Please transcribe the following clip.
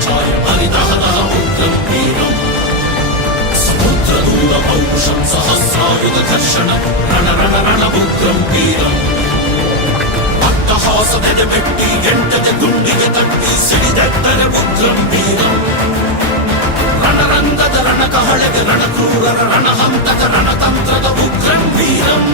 ఆచార్యం హరిదహదహ ఉగ్రం వీరం సముద్రదూర పౌరుషం సహస్రాయుధ ఘర్షణ రణ రణ రణ ఉగ్రం వీరం అట్టహాస వెదబెట్టి ఎంటది గుండిగ తట్టి సిడిదెత్తర ఉగ్రం వీరం రణరంగద రణకహళగ రణక్రూర రణహంతక రణతంత్ರದ ಉಗ್ರಂ ವೀರಂ